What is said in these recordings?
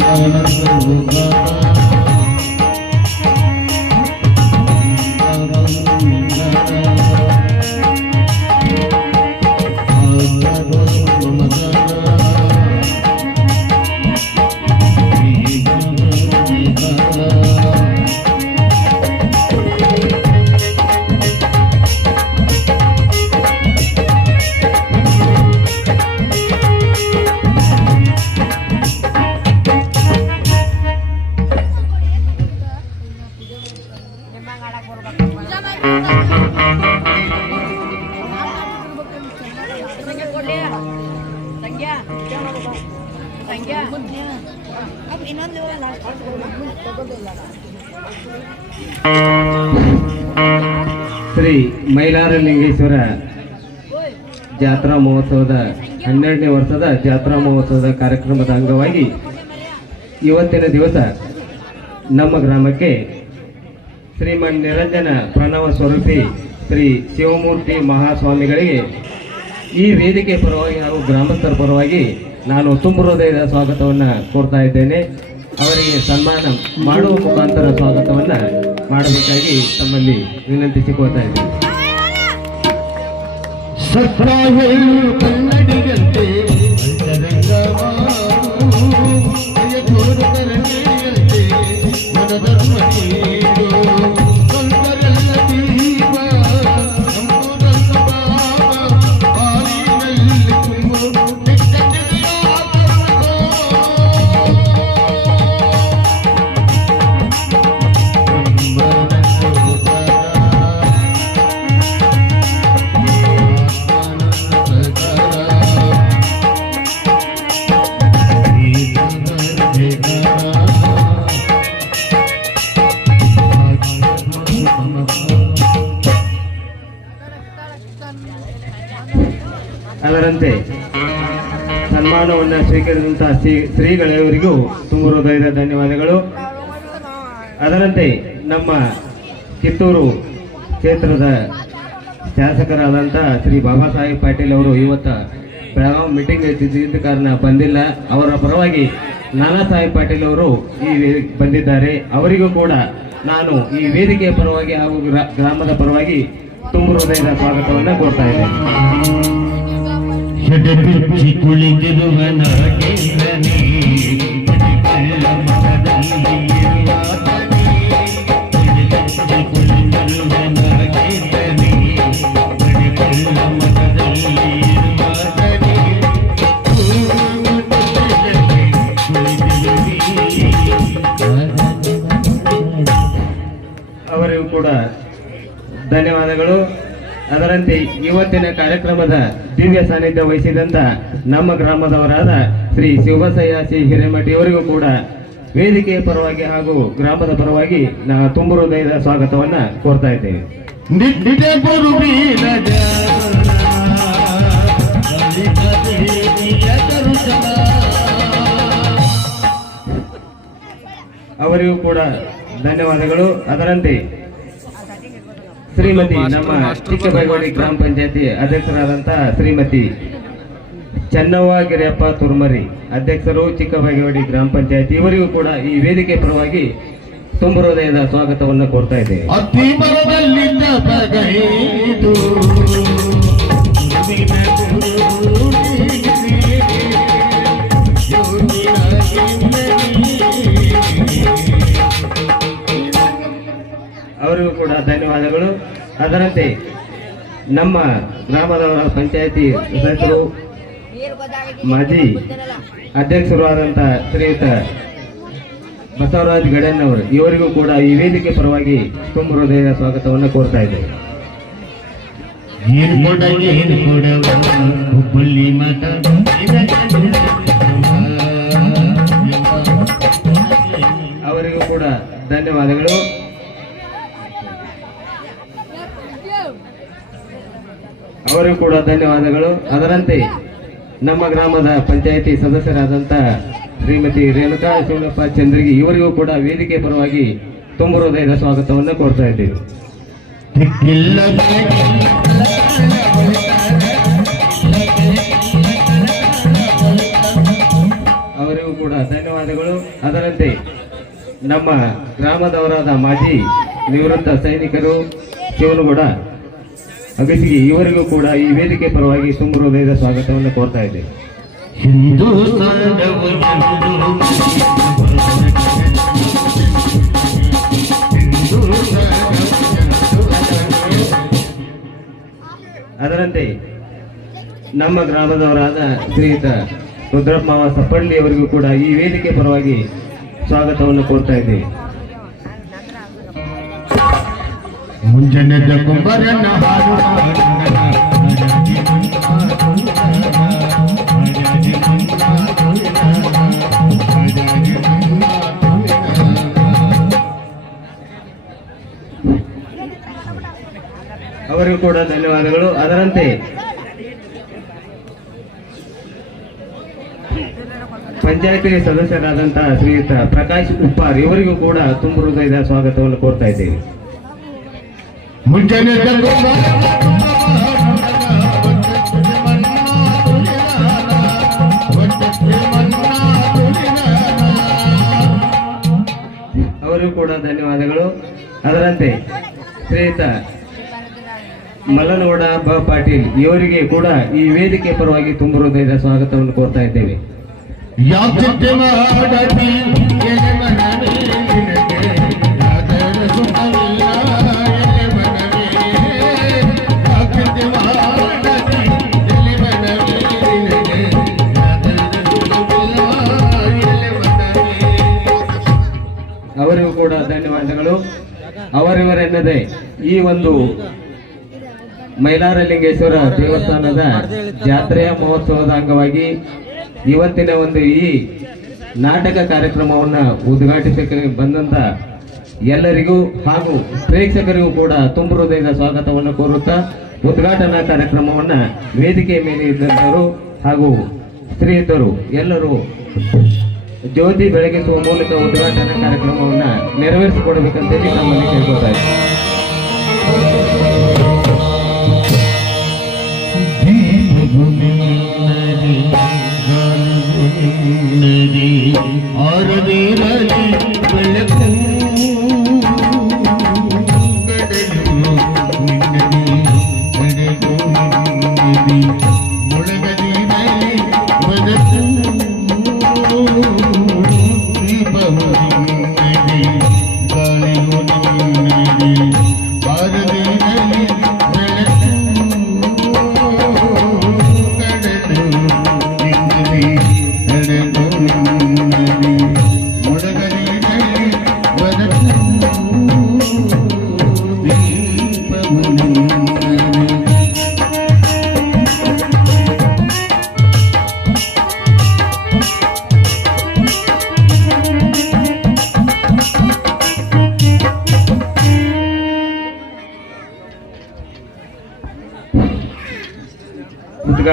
الله ಶ್ರೀ ಮೈಲಾರಲಿಂಗೇಶ್ವರ ಜಾತ್ರಾ ಮಹೋತ್ಸವದ ಹನ್ನೆರಡನೇ ವರ್ಷದ ಜಾತ್ರಾ ಮಹೋತ್ಸವದ ಕಾರ್ಯಕ್ರಮದ ಅಂಗವಾಗಿ ಇವತ್ತಿನ ದಿವಸ ನಮ್ಮ ಗ್ರಾಮಕ್ಕೆ ಶ್ರೀಮನ್ ನಿರಂಜನ ಪ್ರಣವ ಸ್ವರೂಪಿ ಶ್ರೀ ಶಿವಮೂರ್ತಿ ಮಹಾಸ್ವಾಮಿಗಳಿಗೆ ಈ ವೇದಿಕೆ ಪರವಾಗಿ ಹಾಗೂ ಗ್ರಾಮಸ್ಥರ ಪರವಾಗಿ ನಾನು ತುಂಬ ಹೃದಯದ ಸ್ವಾಗತವನ್ನು ಕೋರ್ತಾ ಇದ್ದೇನೆ. ಅವರಿಗೆ ಸನ್ಮಾನ ಮಾಡುವ ಮುಖಾಂತರ ಸ್ವಾಗತವನ್ನು ಮಾಡಬೇಕಾಗಿ ತಮ್ಮಲ್ಲಿ ವಿನಂತಿಸಿಕೊಳ್ತಾ ಇದ್ದೇನೆ. ಕನ್ನಡಿಗಂತೆ. ಅದರಂತೆ ಸನ್ಮಾನವನ್ನು ಸ್ವೀಕರಿಸಿದಂತಹ ಶ್ರೀ ಶ್ರೀಗಳವರಿಗೂ ತುಂಬ ಹೃದಯದ ಧನ್ಯವಾದಗಳು. ಅದರಂತೆ ನಮ್ಮ ಕಿತ್ತೂರು ಕ್ಷೇತ್ರದ ಶಾಸಕರಾದಂಥ ಶ್ರೀ ಬಾಬಾ ಸಾಹೇಬ್ ಪಾಟೀಲ್ ಅವರು ಇವತ್ತು ಬೆಳಗಾವಿ ಮೀಟಿಂಗ್ ಇದ್ದಿದ್ದ ಕಾರಣ ಬಂದಿಲ್ಲ. ಅವರ ಪರವಾಗಿ ನಾನಾ ಸಾಹೇಬ್ ಪಾಟೀಲ್ ಅವರು ಈ ಬಂದಿದ್ದಾರೆ. ಅವರಿಗೂ ಕೂಡ ನಾನು ಈ ವೇದಿಕೆಯ ಪರವಾಗಿ ಹಾಗೂ ಗ್ರಾ- ಗ್ರಾಮದ ಪರವಾಗಿ ತುಂಬ ಹೃದಯದ ಸ್ವಾಗತವನ್ನು ಕೊಡ್ತಾ ಇದ್ದೇನೆ. ಅವರಿಗೂ ಕೂಡ ಧನ್ಯವಾದಗಳು ಅದರಂತೆ ಇವತ್ತಿನ ಕಾರ್ಯಕ್ರಮದ ದಿವ್ಯ ಸಾನ್ನಿಧ್ಯ ವಹಿಸಿದಂತ ನಮ್ಮ ಗ್ರಾಮದವರಾದ ಶ್ರೀ ಶಿವಬಸಯ್ಯ ಸಿ ಹಿರೇಮಠಿ ಅವರಿಗೂ ಕೂಡ ವೇದಿಕೆಯ ಪರವಾಗಿ ಹಾಗೂ ಗ್ರಾಮದ ಪರವಾಗಿ ನಾವು ತುಂಬ ಹೃದಯದ ಸ್ವಾಗತವನ್ನ ಕೋರ್ತಾ ಇದ್ದೇವೆ. ಅವರಿಗೂ ಕೂಡ ಧನ್ಯವಾದಗಳು. ಅದರಂತೆ ಶ್ರೀಮತಿ ನಮ್ಮ ಚಿಕ್ಕಬೈಗೋಡಿ ಗ್ರಾಮ ಪಂಚಾಯತಿ ಅಧ್ಯಕ್ಷರಾದಂತಹ ಶ್ರೀಮತಿ ಚನ್ನವ್ವ ಗಿರಿಯಪ್ಪ ತುರ್ಮರಿ ಅಧ್ಯಕ್ಷರು ಚಿಕ್ಕಬೈಗೋಡಿ ಗ್ರಾಮ ಪಂಚಾಯತಿ ಇವರಿಗೂ ಕೂಡ ಈ ವೇದಿಕೆ ಪರವಾಗಿ ತುಂಬ ಹೃದಯದ ಸ್ವಾಗತವನ್ನು ಕೋರ್ತಾ ಇದ್ದೇವೆ ಅತ್ತಿ ಅವರಿಗೂ ಕೂಡ ಧನ್ಯವಾದಗಳು. ಅದರಂತೆ ನಮ್ಮ ಗ್ರಾಮದ ಪಂಚಾಯತಿ ಸದಸ್ಯರು ಮಾಜಿ ಅಧ್ಯಕ್ಷರು ಆದಂತಹ ಶ್ರೀಯುತ ಬಸವರಾಜ್ ಗಡನ್ ಅವರು ಇವರಿಗೂ ಕೂಡ ಈ ವೇದಿಕೆ ಪರವಾಗಿ ತುಂಬ ಹೃದಯದ ಸ್ವಾಗತವನ್ನು ಕೋರ್ತಾ ಇದ್ದೇವೆ ಅವರಿಗೂ ಕೂಡ ಧನ್ಯವಾದಗಳು. ಅವರಿಗೂ ಕೂಡ ಧನ್ಯವಾದಗಳು. ಅದರಂತೆ ನಮ್ಮ ಗ್ರಾಮದ ಪಂಚಾಯಿತಿ ಸದಸ್ಯರಾದಂಥ ಶ್ರೀಮತಿ ರೇಣುಕಾ ಶಿವನಪ್ಪ ಚಂದ್ರಿಗೆ ಇವರಿಗೂ ಕೂಡ ವೇದಿಕೆ ಪರವಾಗಿ ತುಂಬ ಹೃದಯದ ಸ್ವಾಗತವನ್ನು ಕೋರ್ತಾ ಇದ್ದೀವಿ. ಅವರಿಗೂ ಕೂಡ ಧನ್ಯವಾದಗಳು. ಅದರಂತೆ ನಮ್ಮ ಗ್ರಾಮದವರಾದ ಮಾಜಿ ನಿವೃತ್ತ ಸೈನಿಕರು ಶಿವನಗೌಡ ಅಗಸಿಗೆ ಇವರಿಗೂ ಕೂಡ ಈ ವೇದಿಕೆ ಪರವಾಗಿ ತುಂಬ ಹೃದಯದ ಸ್ವಾಗತವನ್ನು ಕೋರ್ತಾ ಇದ್ದೇವೆ ಅದರಂತೆ ನಮ್ಮ ಗ್ರಾಮದವರಾದ ಶ್ರೀಯುತ ರುದ್ರಪ್ಪ ಸಪ್ಪಳ್ಳಿಯವರಿಗೂ ಕೂಡ ಈ ವೇದಿಕೆ ಪರವಾಗಿ ಸ್ವಾಗತವನ್ನು ಕೋರ್ತಾ ಇದ್ದೇವೆ ಮುಂಜಾನೆ ಕುಂಬರನ್ನ ಹಾಡು ಅವರಿಗೂ ಕೂಡ ಧನ್ಯವಾದಗಳು. ಅದರಂತೆ ಪಂಚಾಯತಿ ಸದಸ್ಯರಾದಂತಹ ಶ್ರೀಯುತ ಪ್ರಕಾಶ್ ಉಪ್ಪಾರ್ ಇವರಿಗೂ ಕೂಡ ತುಂಬ ಹೃದಯದ ಸ್ವಾಗತವನ್ನು ಕೋರ್ತಾ ಇದ್ದೇವೆ. ಮುಂಜಾನೆ ಅವರು ಕೂಡ ಧನ್ಯವಾದಗಳು. ಅದರಂತೆ ಶ್ರೀಯುತ ಮಲ್ಲನಗೌಡ ಬ ಪಾಟೀಲ್ ಇವರಿಗೆ ಕೂಡ ಈ ವೇದಿಕೆ ಪರವಾಗಿ ತುಂಬ ಹೃದಯದ ಸ್ವಾಗತವನ್ನು ಕೋರ್ತಾ ಇದ್ದೇವೆ. ಯಾಕೆ ಅವರಿವರೆನ್ನದೆ ಈ ಒಂದು ಮೈಲಾರಲಿಂಗೇಶ್ವರ ದೇವಸ್ಥಾನದ ಜಾತ್ರೆಯ ಮಹೋತ್ಸವದ ಅಂಗವಾಗಿ ಇವತ್ತಿನ ಒಂದು ಈ ನಾಟಕ ಕಾರ್ಯಕ್ರಮವನ್ನು ಉದ್ಘಾಟಿಸಕ್ಕೆ ಬಂದಂತ ಎಲ್ಲರಿಗೂ ಹಾಗೂ ಪ್ರೇಕ್ಷಕರಿಗೂ ಕೂಡ ತುಂಬ ಹೃದಯದ ಸ್ವಾಗತವನ್ನು ಕೋರುತ್ತಾ ಉದ್ಘಾಟನಾ ಕಾರ್ಯಕ್ರಮವನ್ನ ವೇದಿಕೆ ಮೇಲೆ ಇದ್ದಂಥವರು ಹಾಗೂ ಸ್ತ್ರೀಯರು ಎಲ್ಲರೂ ಜ್ಯೋತಿ ಬೆಳಗಿಸುವ ಮೂಲಕ ಉದ್ಘಾಟನಾ ಕಾರ್ಯಕ್ರಮವನ್ನ ನೆರವೇರಿಸಿಕೊಡ್ಬೇಕಂತೇಳಿ ನಮ್ಮಲ್ಲಿ ಕೇಳ್ಕೊತಾ ಇದ್ದೀವಿ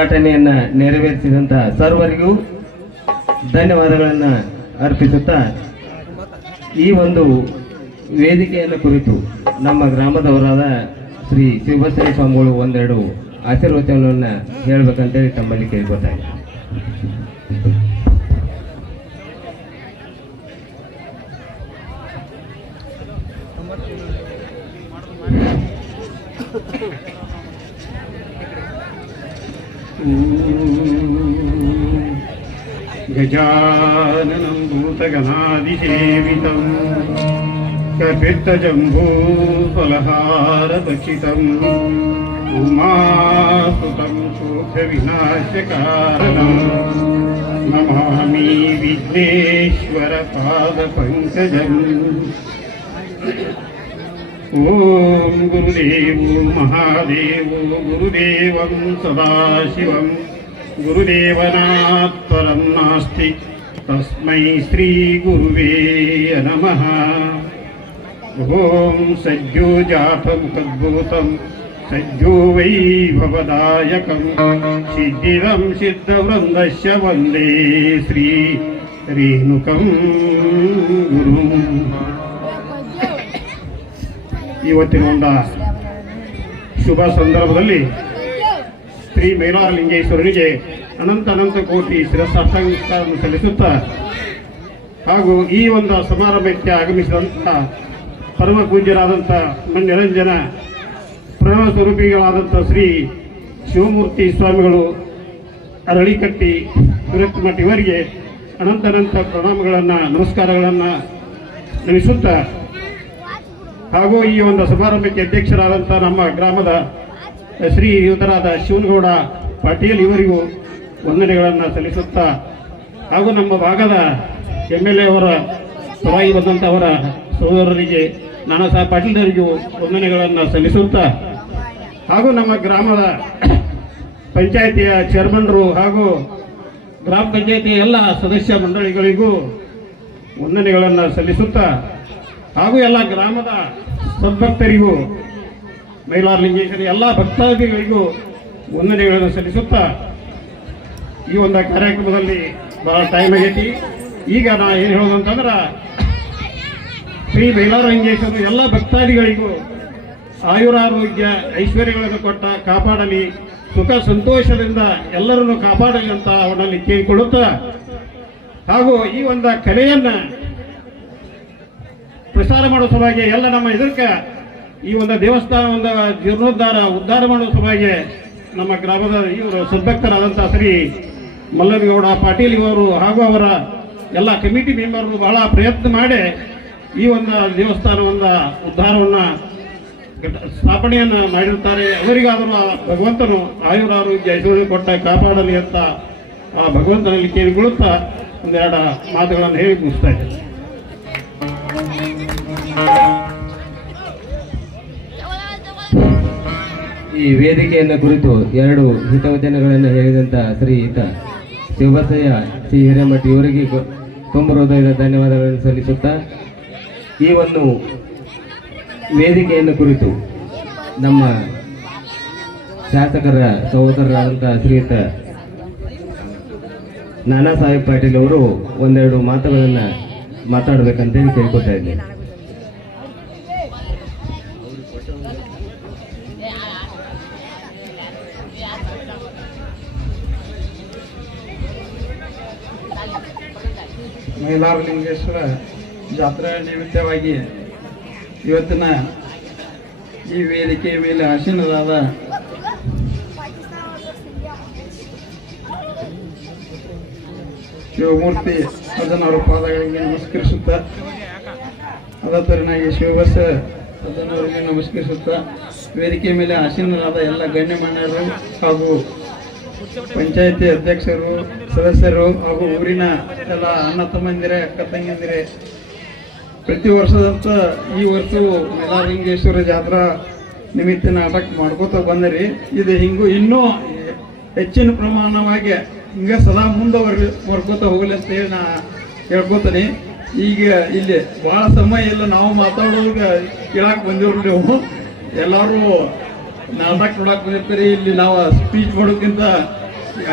ಉದ್ಘಾಟನೆಯನ್ನ ನೆರವೇರಿಸಿದಂಥ ಸರ್ವರಿಗೂ ಧನ್ಯವಾದಗಳನ್ನು ಅರ್ಪಿಸುತ್ತಾ ಈ ಒಂದು ವೇದಿಕೆಯನ್ನು ಕುರಿತು ನಮ್ಮ ಗ್ರಾಮದವರಾದ ಶ್ರೀ ಶಿವಬಸರಿ ಸ್ವಾಮಿಗಳು ಒಂದೆರಡು ಆಶೀರ್ವಚನವನ್ನ ಹೇಳ್ಬೇಕಂತೇಳಿ ತಮ್ಮಲ್ಲಿ ಕೇಳ್ಕೊತಾ ಇದ್ದೀನಿ. गजाननं भूतगणादिसेवितं कपित्तजम्बूफलहारभक्षितम् उमासुतं शोकविनाशकारणम् नमामि विघ्नेश्वरपादपङ्कजम्। ॐ गुरुदेवो महादेवो गुरुदेवं सदाशिवम् గురుదేవనాత్ పరం నాస్తి తస్మై శ్రీ గురువే నమ ఓం సజ్జోజాతముఖద్భూతం సజ్జో వై భవదాయకం సిద్ధిదం సిద్ధవృందశ వందే శ్రీ రేణుకం గురు ಇವತ್ತಿನ ಒಂದು ಶುಭ ಶ್ರೀ ಮೈಲಾರಲಿಂಗೇಶ್ವರನಿಗೆ ಅನಂತ ಅನಂತ ಕೋಟಿ ಶಿರಸಾಷ್ಟಾಂಗವನ್ನು ಸಲ್ಲಿಸುತ್ತಾ ಹಾಗೂ ಈ ಒಂದು ಸಮಾರಂಭಕ್ಕೆ ಆಗಮಿಸಿದಂಥ ಪರಮ ಪೂಜ್ಯರಾದಂಥ ನಿರಂಜನ ಪ್ರಣವ ಸ್ವರೂಪಿಗಳಾದಂಥ ಶ್ರೀ ಶಿವಮೂರ್ತಿ ಸ್ವಾಮಿಗಳು ಅರಳಿಕಟ್ಟಿ ವಿರಕ್ತಮಠ ಇವರಿಗೆ ಅನಂತ ಅನಂತ ಪ್ರಣಾಮಗಳನ್ನು, ನಮಸ್ಕಾರಗಳನ್ನು ನಮಿಸುತ್ತಾ ಹಾಗೂ ಈ ಒಂದು ಸಮಾರಂಭಕ್ಕೆ ಅಧ್ಯಕ್ಷರಾದಂಥ ನಮ್ಮ ಗ್ರಾಮದ ಶ್ರೀ ಯುವತರಾದ ಶಿವನಗೌಡ ಪಾಟೀಲ್ ಇವರಿಗೂ ವಂದನೆಗಳನ್ನು ಸಲ್ಲಿಸುತ್ತಾ ಹಾಗೂ ನಮ್ಮ ಭಾಗದ ಎಂ ಎಲ್ ಎ ಅವರ ಪರವಾಗಿ ಬಂದಂಥ ಅವರ ಸಹೋದರರಿಗೆ, ನಾನಾ ಸಾಹೇಬ್ ಪಾಟೀಲರಿಗೂ ವಂದನೆಗಳನ್ನು ಸಲ್ಲಿಸುತ್ತಾ ಹಾಗೂ ನಮ್ಮ ಗ್ರಾಮದ ಪಂಚಾಯಿತಿಯ ಚೇರ್ಮನ್ರು ಹಾಗೂ ಗ್ರಾಮ ಪಂಚಾಯಿತಿಯ ಎಲ್ಲ ಸದಸ್ಯ ಮಂಡಳಿಗಳಿಗೂ ವಂದನೆಗಳನ್ನು ಸಲ್ಲಿಸುತ್ತಾ ಹಾಗೂ ಎಲ್ಲ ಗ್ರಾಮದ ಸದ್ಭಕ್ತರಿಗೂ ಮೈಲಾರಲಿಂಗೇಶ್ವರಿ ಎಲ್ಲ ಭಕ್ತಾದಿಗಳಿಗೂ ವಂದನೆಗಳನ್ನು ಸಲ್ಲಿಸುತ್ತಾ ಈ ಒಂದು ಕಾರ್ಯಕ್ರಮದಲ್ಲಿ ಬಹಳ ಟೈಮ್ ಆಗೈತಿ. ಈಗ ನಾ ಏನು ಹೇಳೋದು ಅಂತಂದ್ರೆ, ಶ್ರೀ ಮೈಲಾರಲಿಂಗೇಶ್ವರ ಎಲ್ಲ ಭಕ್ತಾದಿಗಳಿಗೂ ಆಯುರಾರೋಗ್ಯ ಐಶ್ವರ್ಯಗಳನ್ನು ಕೊಟ್ಟ ಕಾಪಾಡಲಿ, ಸುಖ ಸಂತೋಷದಿಂದ ಎಲ್ಲರನ್ನು ಕಾಪಾಡಲಿ ಅಂತ ಅವನಲ್ಲಿ ಕೇಳಿಕೊಳ್ಳುತ್ತಾ, ಹಾಗೂ ಈ ಒಂದು ಕಲೆಯನ್ನು ಪ್ರಸಾರ ಮಾಡುವ ಸಲುವಾಗಿ ಎಲ್ಲ ನಮ್ಮ ಇದಕ್ಕೆ ಈ ಒಂದು ದೇವಸ್ಥಾನ, ಒಂದು ಜೀರ್ಣೋದ್ಧಾರ, ಉದ್ಧಾರ ಮಾಡುವ ಸಮಯಕ್ಕೆ ನಮ್ಮ ಗ್ರಾಮದ ಇವರು ಸದ್ಭಕ್ತರಾದಂಥ ಶ್ರೀ ಮಲ್ಲನಗೌಡ ಪಾಟೀಲ್ ಇವರು ಹಾಗೂ ಅವರ ಎಲ್ಲ ಕಮಿಟಿ ಮೆಂಬರ್ಗಳು ಬಹಳ ಪ್ರಯತ್ನ ಮಾಡಿ ಈ ಒಂದು ದೇವಸ್ಥಾನ ಒಂದು ಉದ್ಧಾರವನ್ನು ಸ್ಥಾಪನೆಯನ್ನು ಮಾಡಿರುತ್ತಾರೆ. ಅವರಿಗಾದರೂ ಆ ಭಗವಂತನು ಆಯುರಾರೋಗ್ಯ ಐಶ್ವರ್ಯ ಕೊಟ್ಟ ಕಾಪಾಡಲಿ ಅಂತ ಆ ಭಗವಂತನಲ್ಲಿ ಕೇಳಿಕೊಳ್ಳುತ್ತಾ ಒಂದೆರಡು ಮಾತುಗಳನ್ನು ಹೇಳಿ ಮುಗಿಸ್ತಾ ಇದ್ದೇನೆ. ಈ ವೇದಿಕೆಯನ್ನು ಕುರಿತು ಎರಡು ಹಿತವಚನಗಳನ್ನು ಹೇಳಿದಂತ ಶ್ರೀಯುತ ಶಿವಬಸಯ್ಯ ಶ್ರೀ ಹಿರೇಮಠ ಇವರಿಗೆ ತುಂಬ ಹೃದಯದ ಧನ್ಯವಾದಗಳನ್ನು ಸಲ್ಲಿಸುತ್ತಾ ಈ ಒಂದು ವೇದಿಕೆಯನ್ನು ಕುರಿತು ನಮ್ಮ ಶಾಸಕರ ಸಹೋದರರಾದಂಥ ಶ್ರೀಯುತ ನಾನಾ ಸಾಹೇಬ್ ಪಾಟೀಲ್ ಅವರು ಒಂದೆರಡು ಮಾತುಗಳನ್ನು ಮಾತಾಡಬೇಕಂತೇಳಿ ಕೇಳ್ಕೊತಾ ಇದ್ದೀನಿ. ಮೈಲಾರಲಿಂಗೇಶ್ವರ ಜಾತ್ರಾ ನಿಮಿತ್ತವಾಗಿ ಇವತ್ತಿನ ಈ ವೇದಿಕೆಯ ಮೇಲೆ ಆಸೀನರಾದ ಶಿವಮೂರ್ತಿ ಅದನ್ನವರ ಪಾದಗಳಿಗೆ ನಮಸ್ಕರಿಸುತ್ತಾ ಅದ ತರನಾಗಿ ಶಿವಬಸ ಅದನ್ನವರಿಗೆ ನಮಸ್ಕರಿಸುತ್ತಾ ವೇದಿಕೆ ಮೇಲೆ ಆಸೀನರಾದ ಎಲ್ಲ ಗಣ್ಯಮಾನ್ಯರು ಹಾಗೂ ಪಂಚಾಯತಿ ಅಧ್ಯಕ್ಷರು, ಸದಸ್ಯರು ಹಾಗೂ ಊರಿನ ಎಲ್ಲ ಅಣ್ಣ ತಮ್ಮಂದಿರೆ, ಅಕ್ಕ ತಂಗಿಂದಿರೆ ಪ್ರತಿ ವರ್ಷದಂತ ಈ ವರ್ಷವೂ ಮೇಲಾಲಿಂಗೇಶ್ವರ ಜಾತ್ರಾ ನಿಮಿತ್ತ ನಾಟಕ ಮಾಡ್ಕೋತ ಬಂದರಿ. ಇದು ಹಿಂಗೂ ಇನ್ನೂ ಹೆಚ್ಚಿನ ಪ್ರಮಾಣವಾಗಿ ಹಿಂಗೆ ಸದಾ ಮುಂದೆ ವರ್ಕೋತ ಹೋಗಲಿ ಅಂತ ಹೇಳಿ ನಾ ಹೇಳ್ಕೊತೀನಿ. ಈಗ ಇಲ್ಲಿ ಭಾಳ ಸಮಯ ಇಲ್ಲ, ನಾವು ಮಾತಾಡೋವಾಗ ಕೇಳಕ್ಕೆ ಬಂದಿವ್ರಿ ಎಲ್ಲರೂ ನಾಟಕ ನೋಡಕ್ ಬಂದಿರ್ತೀರಿ, ಇಲ್ಲಿ ನಾವು ಸ್ಪೀಚ್ ಮಾಡೋಕ್ಕಿಂತ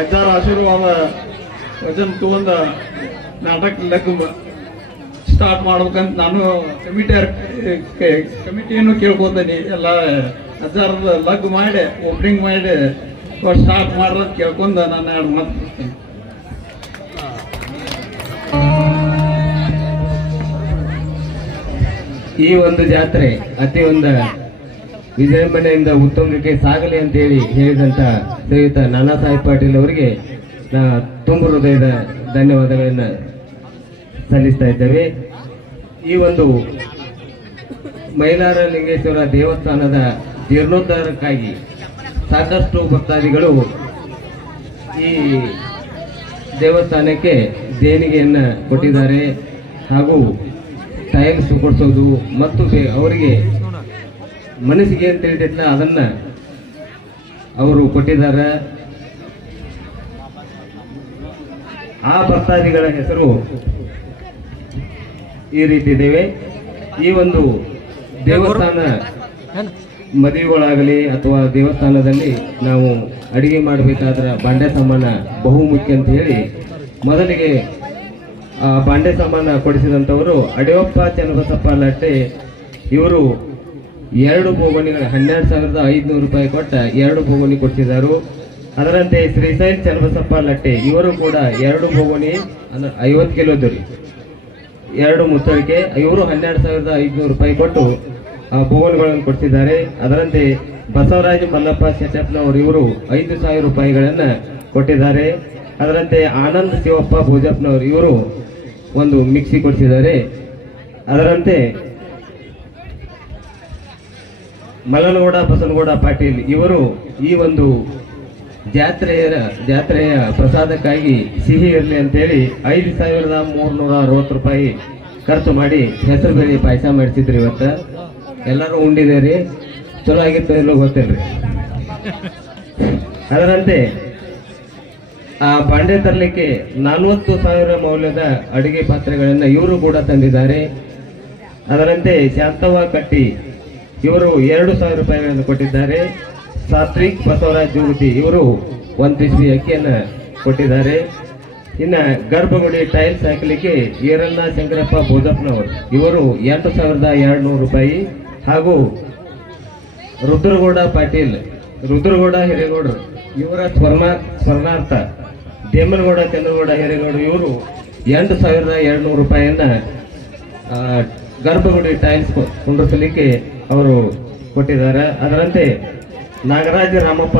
ಅಜ್ಜಾರ ಆಶೀರ್ವಾದ ವಚನ ತಗೊಂಡ ನಾಟಕ ಸ್ಟಾರ್ಟ್ ಮಾಡ್ಬೇಕಂತ ನಾನು ಕಮಿಟಿ ಕಮಿಟಿಯನ್ನು ಕೇಳ್ಕೊತೀನಿ. ಎಲ್ಲ ಹಜಾರ ಲಗ್ ಮಾಡಿ ಓಪನಿಂಗ್ ಮಾಡಿ ಸ್ಟಾರ್ಟ್ ಮಾಡೋದು ಕೇಳ್ಕೊಂಡ ನಾನು ಎರಡು ಮಾತು ಈ ಒಂದು ಜಾತ್ರೆ ಅತಿ ಒಂದು ವಿಜೃಂಭಣೆಯಿಂದ ಉತ್ತುಂಗಕ್ಕೆ ಸಾಗಲಿ ಅಂತೇಳಿ ಹೇಳಿದಂತ ಶ್ರೀಯುತ ನಾನಾ ಸಾಹೇಬ್ ಪಾಟೀಲ್ ಅವರಿಗೆ ತುಂಬ ಹೃದಯದ ಧನ್ಯವಾದಗಳನ್ನು ಸಲ್ಲಿಸ್ತಾ ಇದ್ದೇವೆ. ಈ ಒಂದು ಮೈಲಾರ ಲಿಂಗೇಶ್ವರ ದೇವಸ್ಥಾನದ ಜೀರ್ಣೋದ್ಧಾರಕ್ಕಾಗಿ ಸಾಕಷ್ಟು ಭಕ್ತಾದಿಗಳು ಈ ದೇವಸ್ಥಾನಕ್ಕೆ ದೇಣಿಗೆಯನ್ನು ಕೊಟ್ಟಿದ್ದಾರೆ ಹಾಗೂ ಟೈಲ್ಸ್ ಕೊಡಿಸೋದು ಮತ್ತು ಅವರಿಗೆ ಮನಸ್ಸಿಗೆ ಅಂತ ಹೇಳಿದ್ಲ ಅದನ್ನ ಅವರು ಕೊಟ್ಟಿದ್ದಾರೆ. ಆ ಭಕ್ತಾದಿಗಳ ಹೆಸರು ಈ ರೀತಿ ಇದ್ದೇವೆ. ಈ ಒಂದು ದೇವಸ್ಥಾನ ಮದುವೆಗಳಾಗಲಿ ಅಥವಾ ದೇವಸ್ಥಾನದಲ್ಲಿ ನಾವು ಅಡಿಗೆ ಮಾಡಬೇಕಾದ್ರೆ ಬಾಂಡೆ ಸಾಮಾನ ಬಹು ಮುಖ್ಯ ಅಂತ ಹೇಳಿ ಮೊದಲಿಗೆ ಬಾಂಡೆ ಸಾಮಾನ ಕೊಡಿಸಿದಂಥವರು ಅಡಿಯಪ್ಪ ಚನ್ನಬಸಪ್ಪ ಲಟ್ಟೆ ಇವರು ಎರಡು ಬೋಗಣಿಗಳ ಹನ್ನೆರಡು ಸಾವಿರದ ಐದುನೂರು ರೂಪಾಯಿ ಕೊಟ್ಟ ಎರಡು ಬೋಗಣಿ ಕೊಟ್ಟಿದ್ದರು ಅದರಂತೆ ಶ್ರೀಶೈಲ್ ಚನ್ನಬಸಪ್ಪ ಲಟ್ಟೆ, ಇವರು ಕೂಡ ಎರಡು ಬೋಗಣಿ, ಅಂದ್ರೆ ಐವತ್ತು ಕಿಲೋದು ರೀ ಎರಡು ಮುಚ್ಚಳಿಕೆ, ಇವರು ಹನ್ನೆರಡು ಸಾವಿರದ ಐದುನೂರು ರೂಪಾಯಿ ಕೊಟ್ಟು ಆ ಬೋಗಣಿಗಳನ್ನು ಕೊಡಿಸಿದ್ದಾರೆ ಅದರಂತೆ ಬಸವರಾಜ ಮಲ್ಲಪ್ಪ ಶೆಟ್ಟಪ್ಪನವರು ಇವರು ಐದು ಸಾವಿರ ರೂಪಾಯಿಗಳನ್ನು ಕೊಟ್ಟಿದ್ದಾರೆ. ಅದರಂತೆ ಆನಂದ್ ಶಿವಪ್ಪ ಭೋಜಪ್ಪನವರು ಇವರು ಒಂದು ಮಿಕ್ಸಿ ಕೊಡಿಸಿದ್ದಾರೆ ಅದರಂತೆ ಮಲ್ಲನಗೌಡ ಬಸನಗೌಡ ಪಾಟೀಲ್ ಇವರು ಈ ಒಂದು ಜಾತ್ರೆಯ ಜಾತ್ರೆಯ ಪ್ರಸಾದಕ್ಕಾಗಿ ಸಿಹಿ ಇರಲಿ ಅಂತೇಳಿ ಐದು ಸಾವಿರದ ಮೂರ್ನೂರ ಅರವತ್ತು ರೂಪಾಯಿ ಖರ್ಚು ಮಾಡಿ ಹೆಸರು ಬೇಳೆ ಪಾಯಸ ಮಾಡಿಸಿದ್ರಿ ಇವತ್ತು. ಎಲ್ಲರೂ ಉಂಡಿದ್ದೀರಿ ಚಲೋ ಆಗಿತ್ತು ಎಲ್ಲೋ ಗೊತ್ತಿಲ್ರಿ. ಅದರಂತೆ ಆ ಬಾಂಡೆ ತರಲಿಕ್ಕೆ ನಲವತ್ತು ಸಾವಿರ ಮೌಲ್ಯದ ಅಡುಗೆ ಪಾತ್ರೆಗಳನ್ನು ಇವರು ಕೂಡ ತಂದಿದ್ದಾರೆ. ಅದರಂತೆ ಶಾಂತವ ಕಟ್ಟಿ ಇವರು ಎರಡು ಸಾವಿರ ರೂಪಾಯಿಗಳನ್ನು ಕೊಟ್ಟಿದ್ದಾರೆ. ಸಾತ್ವಿಕ್ ಬಸವರಾಜ್ ಜೋಗತಿ ಇವರು ಒಂದು ಪಿಸ್ವಿ ಅಕ್ಕಿಯನ್ನು ಕೊಟ್ಟಿದ್ದಾರೆ. ಇನ್ನು ಗರ್ಭಗುಡಿ ಟೈಲ್ಸ್ ಹಾಕಲಿಕ್ಕೆ ಈರಣ್ಣ ಶಂಕರಪ್ಪ ಬೋಧಪ್ಪನವರು ಇವರು ಎಂಟು ಸಾವಿರದ ಎರಡು ನೂರು ರೂಪಾಯಿ. ಹಾಗೂ ರುದ್ರಗೌಡ ಪಾಟೀಲ್, ರುದ್ರಗೌಡ ಹಿರೇಗೌಡರು, ಇವರ ಸ್ವರ್ಣ ಸ್ವರ್ಣಾರ್ಥ, ದೇಮನಗೌಡ, ಚಂದ್ರಗೌಡ ಹಿರೇಗೌಡರು, ಇವರು ಎಂಟು ಸಾವಿರದ ಎರಡು ನೂರು ರೂಪಾಯಿಯನ್ನ ಗರ್ಭಗುಡಿ ಟೈಲ್ಸ್ ಕುಂಡ್ರಿಸಲಿಕ್ಕೆ ಅವರು ಕೊಟ್ಟಿದ್ದಾರೆ. ಅದರಂತೆ ನಾಗರಾಜ ರಾಮಪ್ಪ